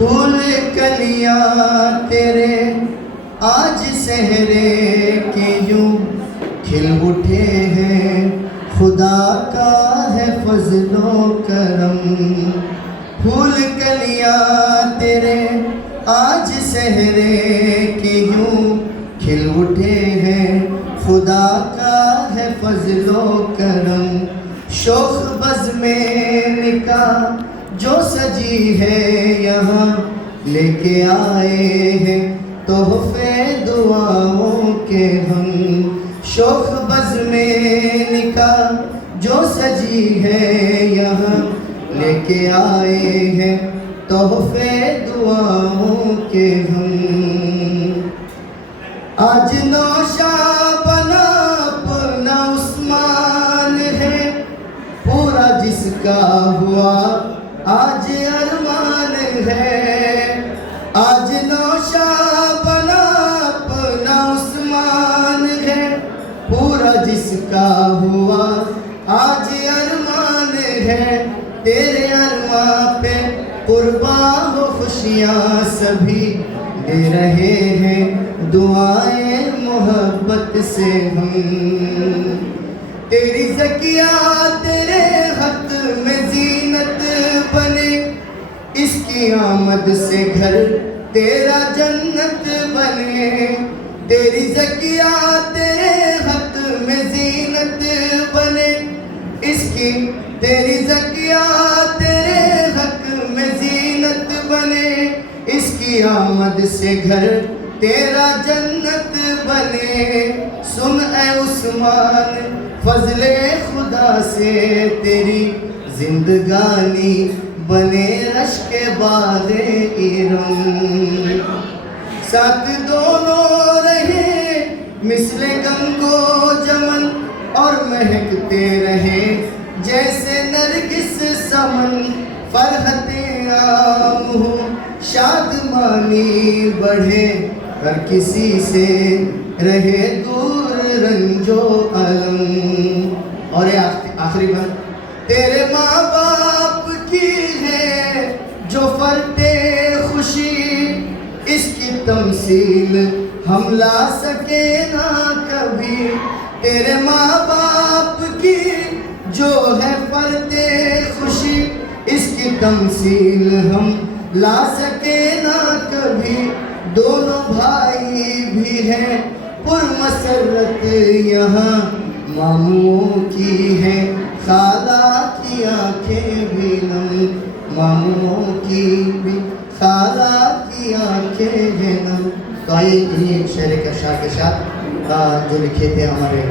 फूल कलियां तेरे आज सहरे के यूं खिल उठे हैं, खुदा का है फजलो करम। फूल कलियां तेरे आज सहरे के यूं खिल उठे हैं, खुदा का है फजलो करम। शोख बज़ में निकाह जो सजी है यहाँ लेके आए हैं तोहफे दुआओं के हम। शोख बज़ में निकाह जो सजी है यहाँ लेके आए हैं तोहफे दुआओं के हम। आज नौशा बना अपना उस्मान है, पूरा जिसका हुआ आज अरमान है। आज नौशा बना अपना उस्मान है, पूरा जिसका हुआ आज अरमान है। तेरे अरमान पे कुर्बान हो खुशियाँ सभी दे रहे हैं दुआएं मोहब्बत से हम। तेरी ज़किया तेरे खत में ज़ीनत बने, इसकी आमद से घर तेरा जन्नत बने। तेरी ज़किया तेरे खत में ज़ीनत बने, इसकी तेरी ज़किया तेरे हक में ज़ीनत बने। इसकी आमद से घर तेरा जन्नत बने। सुन ए उस्मान फजले खुदा से तेरी जिंदगानी बने रश्के बाग़े इरम। साथ दोनों रहे मिसले गंगो जमन, और महकते रहे जैसे नरगिस समन। फरहते आम हो शादमानी बढ़े, हर किसी से रहे दूर रंजो अलम। और ये आखिरी बात, तेरे माँ बाप की है जो फरते खुशी, इसकी तमसील हम ला सके ना कभी। तेरे माँ बाप की जो है फरते खुशी, इसकी तमसील हम ला सके ना कभी। दोनों भाई भी हैं पुरमसरत यहाँ, मामूओं की है खाला की आंखें भी नम। मामूओं की भी खाला की आंखें हैं नम। तो आइए इन्हीं शेर के शाह के साथ जो लिखे थे हमारे